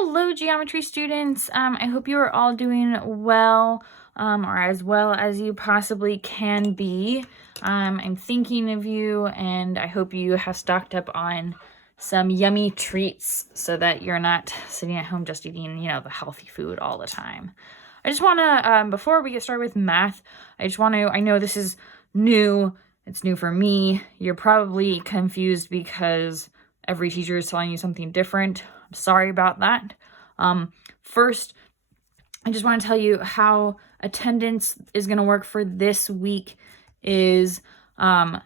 Hello, geometry students. I hope you are all doing well, or as well as you possibly can be. I'm thinking of you, and I hope you have stocked up on some yummy treats so that you're not sitting at home just eating, the healthy food all the time. I just want to, before we get started with math, I know this is new. It's new for me. You're probably confused because every teacher is telling you something different. I'm sorry about that. First, I just want to tell you how attendance is going to work for this week is you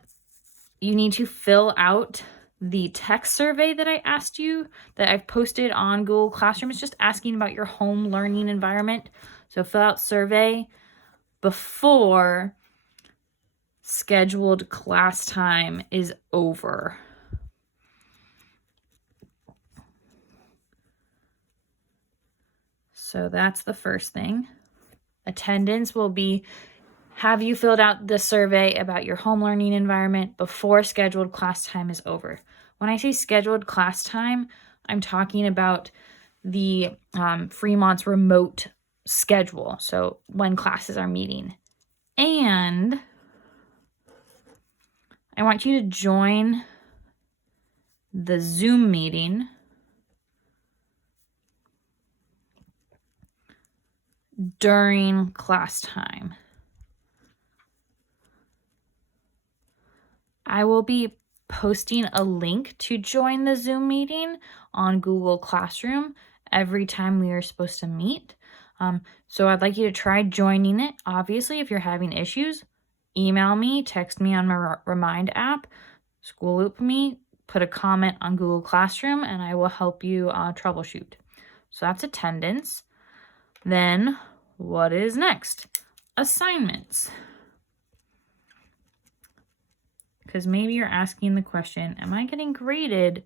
need to fill out the text survey that I asked you, that I've posted on Google Classroom. It's just asking about your home learning environment. So fill out survey before scheduled class time is over. So that's the first thing. Attendance will be, have you filled out the survey about your home learning environment before scheduled class time is over? When I say scheduled class time, I'm talking about the Fremont's remote schedule. So when classes are meeting. And I want you to join the Zoom meeting during class time. I will be posting a link to join the Zoom meeting on Google Classroom every time we are supposed to meet. So I'd like you to try joining it. Obviously, if you're having issues, email me, text me on my Remind app, school loop me, put a comment on Google Classroom, and I will help you troubleshoot. So that's attendance. Then what is next? Assignments. Because maybe you're asking the question, am I getting graded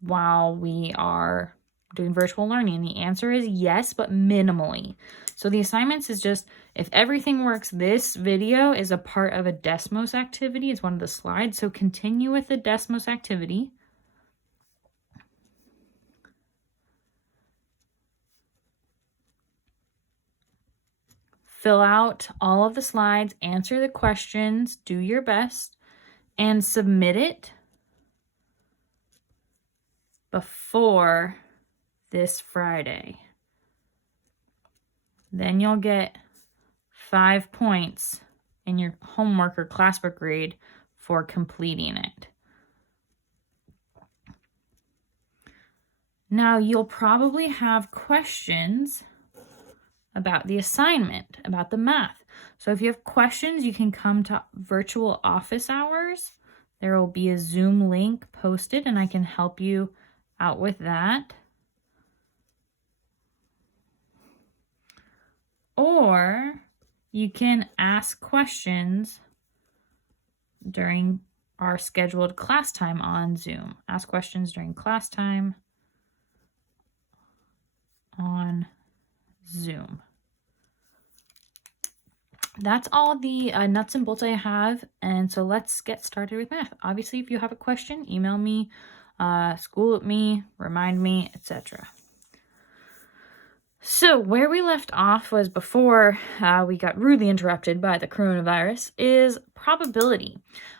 while we are doing virtual learning? The answer is yes, but minimally. So the assignments is just, if everything works, this video is a part of a Desmos activity. It's one of the slides. So continue with the Desmos activity. Fill out all of the slides, answer the questions, do your best, and submit it before this Friday. Then you'll get 5 points in your homework or classwork grade for completing it. Now you'll probably have questions about the assignment, about the math. So if you have questions, you can come to virtual office hours. There will be a Zoom link posted and I can help you out with that. Or you can ask questions during our scheduled class time on Zoom. Ask questions during class time on Zoom. That's all the nuts and bolts I have, and so let's get started with math. Obviously, if you have a question, email me, school at me, remind me, etc. So where we left off was before we got rudely interrupted by the coronavirus is probability.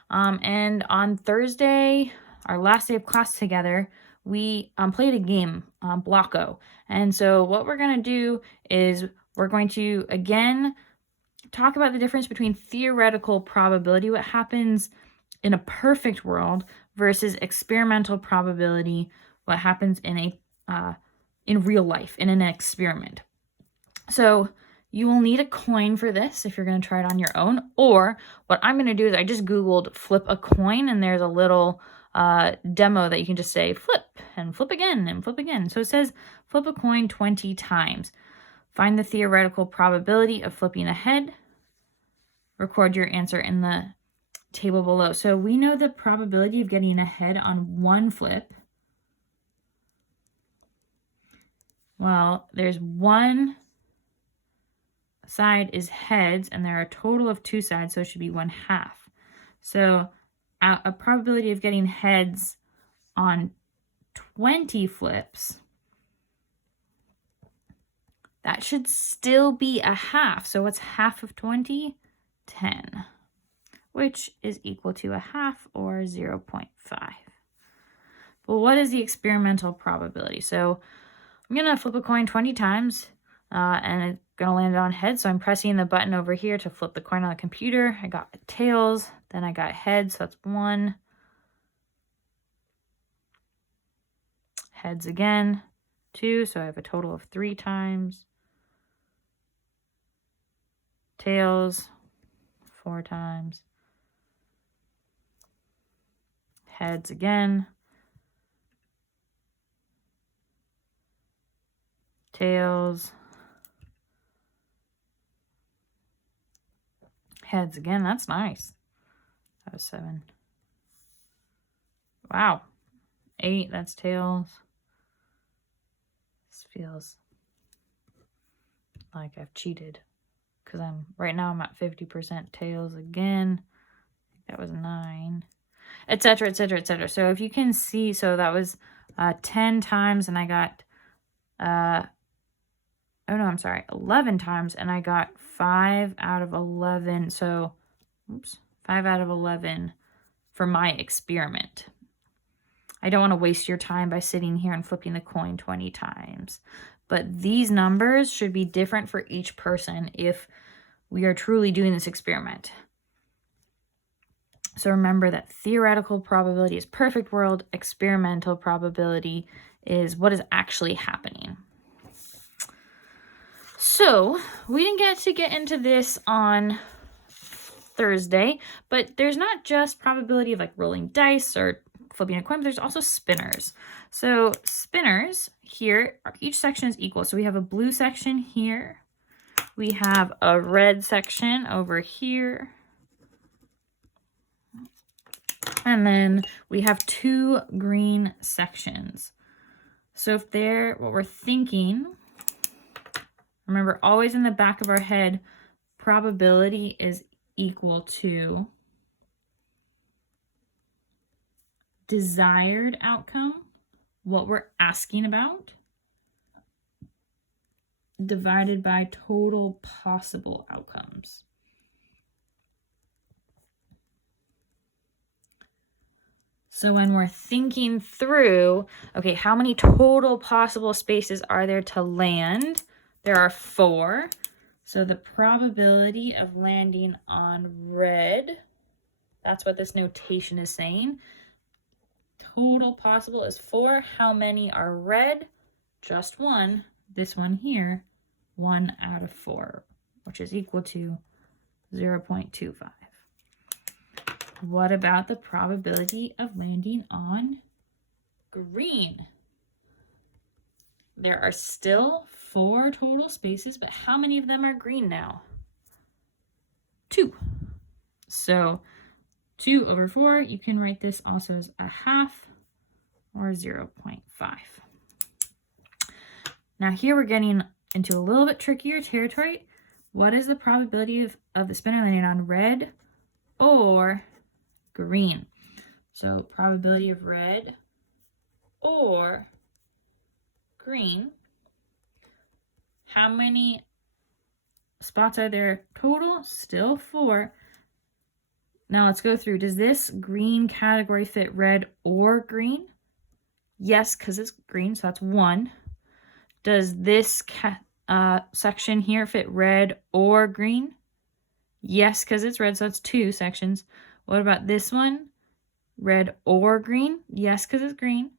And on Thursday, our last day of class together, we played a game, Blocko. And so what we're going to do is we're going to, again, talk about the difference between theoretical probability, what happens in a perfect world, versus experimental probability, what happens in real life, in an experiment. So you will need a coin for this if you're going to try it on your own. Or what I'm going to do is I just Googled flip a coin, and there's a little demo that you can just say flip and flip again and flip again. So it says flip a coin 20 times. Find the theoretical probability of flipping a head. Record your answer in the table below. So we know the probability of getting a head on one flip. Well, there's one side is heads, and there are a total of 2 sides, so it should be 1/2. So a probability of getting heads on 20 flips that should still be a half. So what's half of 20? 10, which is equal to a half, or 0.5. Well, what is the experimental probability? So I'm going to flip a coin 20 times, and it's going to land on heads. So I'm pressing the button over here to flip the coin on the computer. I got tails, then I got heads, so that's 1. Heads again, 2, so I have a total of 3 times. Tails, 4 times. Heads again. Tails. Heads again. That's nice. That was 7. Wow. 8, that's tails. This feels like I've cheated, because right now I'm at 50% tails again. That was 9, etc., etc., etc. So if you can see, so that was 10 times, and I got 11 times, and I got 5 out of 11. So, 5 out of 11 for my experiment. I don't want to waste your time by sitting here and flipping the coin 20 times. But these numbers should be different for each person if we are truly doing this experiment. So remember that theoretical probability is perfect world. Experimental probability is what is actually happening. So we didn't get into this on Thursday, but there's not just probability of like rolling dice or flipping a coin, but there's also spinners. So spinners here, each section is equal. So we have a blue section here. We have a red section over here. And then we have 2 green sections. So if they're what we're thinking, remember, always in the back of our head, probability is equal to desired outcome, what we're asking about, divided by total possible outcomes. So when we're thinking through, okay, how many total possible spaces are there to land? There are 4. So the probability of landing on red, that's what this notation is saying. Total possible is 4. How many are red? Just 1. This one here, 1 out of 4, which is equal to 0.25. What about the probability of landing on green? There are still 4 total spaces, but how many of them are green now? 2. So 2 over 4, you can write this also as a half, or 0.5. Now here we're getting into a little bit trickier territory. What is the probability of the spinner landing on red or green? So probability of red or green. How many spots are there total? Still 4. Now let's go through. Does this green category fit red or green? Yes, because it's green, so that's 1. Does this section here fit red or green? Yes, because it's red, so that's 2 sections. What about this one? Red or green? Yes, because it's green.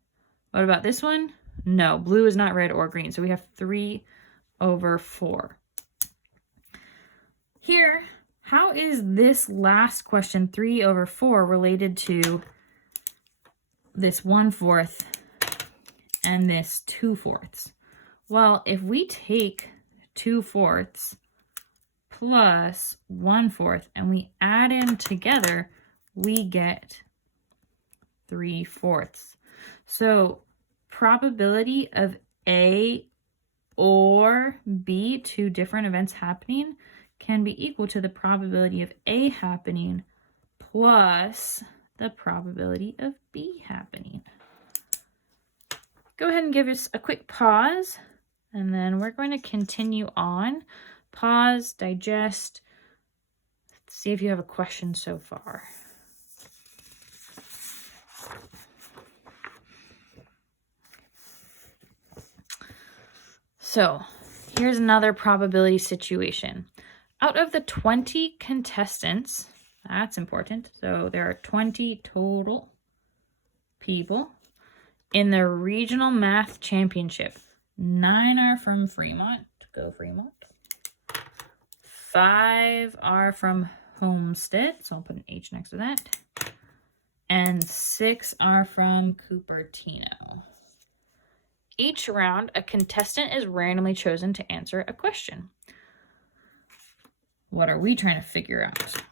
What about this one? No, blue is not red or green, so we have 3 over 4. Here, how is this last question, 3 over 4, related to this 1/4 and this 2/4? Well, if we take 2/4 plus 1/4 and we add them together, we get 3/4. So probability of A or B, 2 different events happening, can be equal to the probability of A happening plus the probability of B happening. Go ahead and give us a quick pause And then we're going to continue on. Pause, digest, see if you have a question so far. So here's another probability situation. Out of the 20 contestants, that's important. So there are 20 total people in the regional math championship. 9 are from Fremont. Go Fremont. 5 are from Homestead. So I'll put an H next to that. And 6 are from Cupertino. Each round, a contestant is randomly chosen to answer a question. What are we trying to figure out?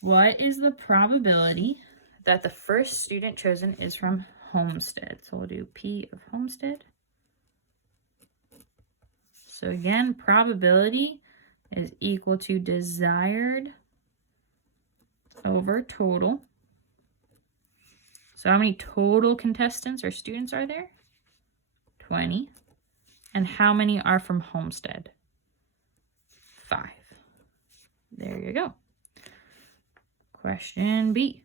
What is the probability that the first student chosen is from Homestead? So we'll do P of Homestead. So again, probability is equal to desired over total. So how many total contestants or students are there? 20. And how many are from Homestead? 5. There you go. Question B.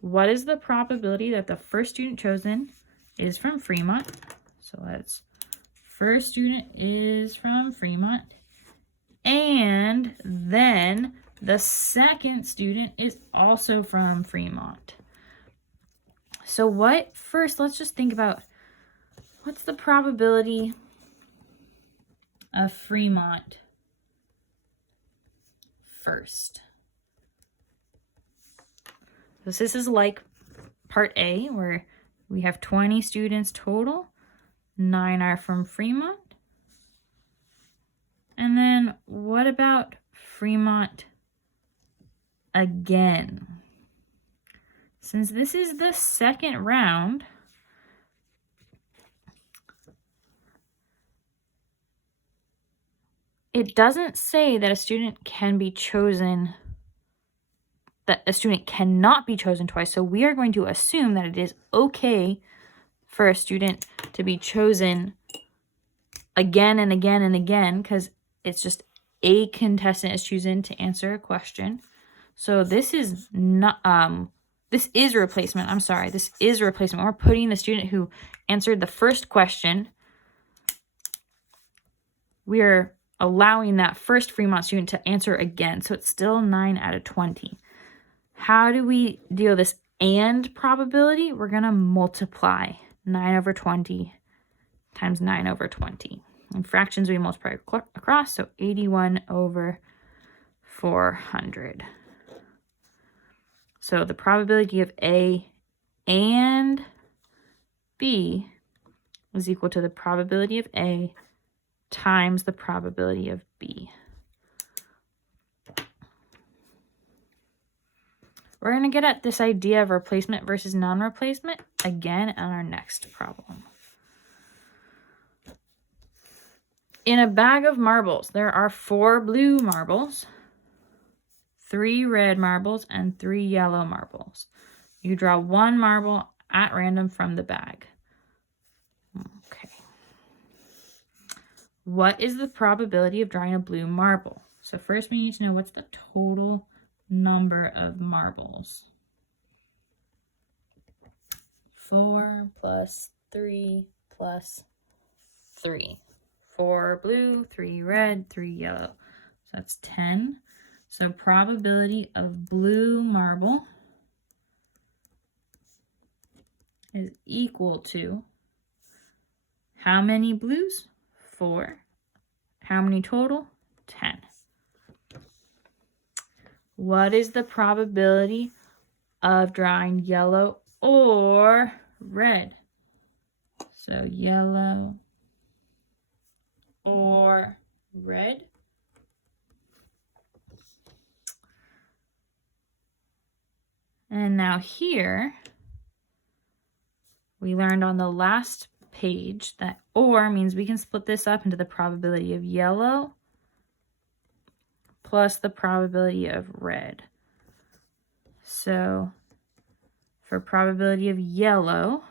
What is the probability that the first student chosen is from Fremont? So let's, first student is from Fremont. And then the second student is also from Fremont. So first, let's just think about what's the probability of Fremont first. So this is like part A, where we have 20 students total. 9 are from Fremont. And then what about Fremont again? Since this is the second round, it doesn't say that a student can be chosen, that a student cannot be chosen twice. So we are going to assume that it is okay for a student to be chosen again and again and again, because it's just a contestant is chosen to answer a question. So this is not, this is replacement. I'm sorry, this is replacement. We're putting the student who answered the first question, we're allowing that first Fremont student to answer again. So it's still 9 out of 20. How do we deal with this and probability? We're going to multiply 9 over 20 times 9 over 20. In fractions, we multiply across, so 81 over 400. So the probability of A and B is equal to the probability of A times the probability of B. We're going to get at this idea of replacement versus non-replacement again on our next problem. In a bag of marbles, there are 4 blue marbles, 3 red marbles, and 3 yellow marbles. You draw 1 marble at random from the bag. Okay. What is the probability of drawing a blue marble? So first we need to know what's the total number of marbles. 4 plus 3 plus 3. 4 blue, 3 red, 3 yellow. So that's 10. So probability of blue marble is equal to how many blues? 4. How many total? 10. What is the probability of drawing yellow or red? So yellow or red. And now here, we learned on the last page that or means we can split this up into the probability of yellow plus the probability of red. So for probability of yellow,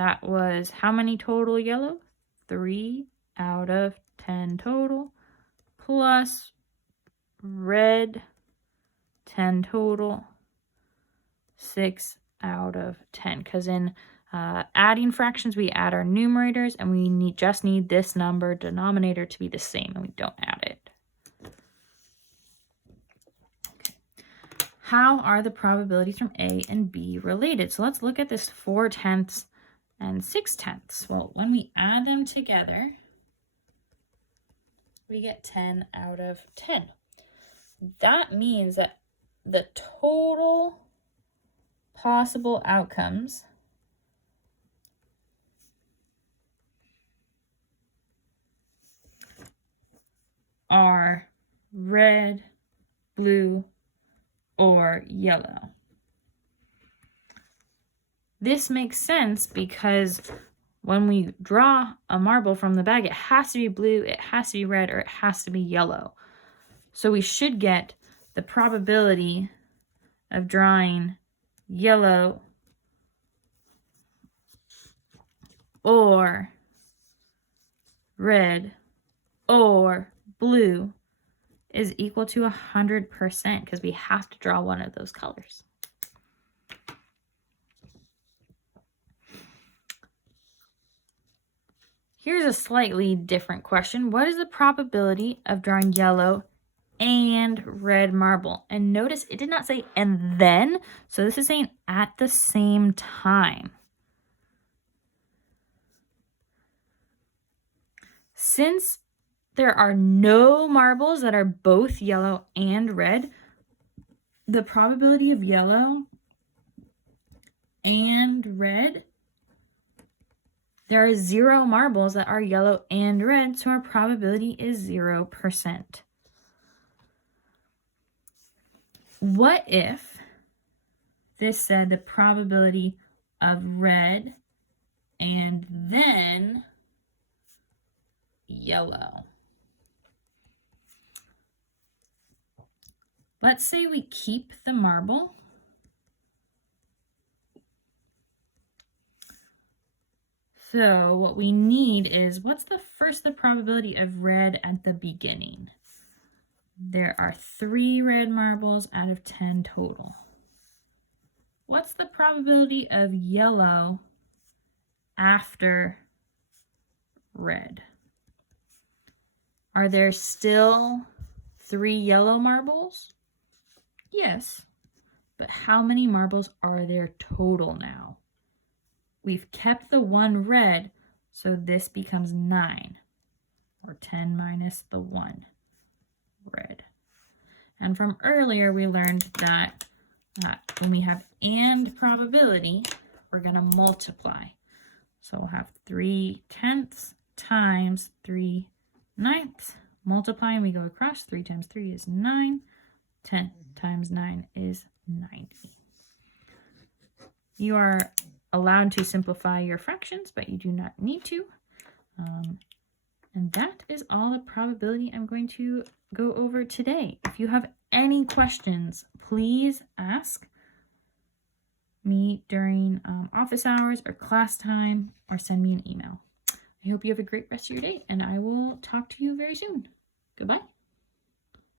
that was how many total yellow? 3 out of 10 total, plus red, 10 total, 6 out of 10. Because in adding fractions, we add our numerators, and we just need this number denominator to be the same, and we don't add it. Okay. How are the probabilities from A and B related? So let's look at this 4/10 and 6/10. Well, when we add them together, we get 10 out of 10. That means that the total possible outcomes are red, blue, or yellow. This makes sense because when we draw a marble from the bag, it has to be blue, it has to be red, or it has to be yellow. So we should get the probability of drawing yellow or red or blue is equal to 100% because we have to draw one of those colors. Here's a slightly different question. What is the probability of drawing yellow and red marble? And notice it did not say and then, so this is saying at the same time. Since there are no marbles that are both yellow and red, the probability of yellow and red, there are 0 marbles that are yellow and red, so our probability is 0%. What if this said the probability of red and then yellow? Let's say we keep the marble. So what we need is, what's the probability of red at the beginning? There are 3 red marbles out of 10 total. What's the probability of yellow after red? Are there still 3 yellow marbles? Yes, but how many marbles are there total now? We've kept the 1 red, so this becomes 9, or 10 minus the 1 red. And from earlier, we learned that when we have and probability, we're going to multiply. So we'll have 3/10 times 3/9. Multiply, and we go across. 3 times 3 is 9. 10 times 9 is 90. You are allowed to simplify your fractions, but you do not need to. And that is all the probability I'm going to go over today. If you have any questions, please ask me during office hours or class time, or send me an email. I hope you have a great rest of your day, and I will talk to you very soon. Goodbye.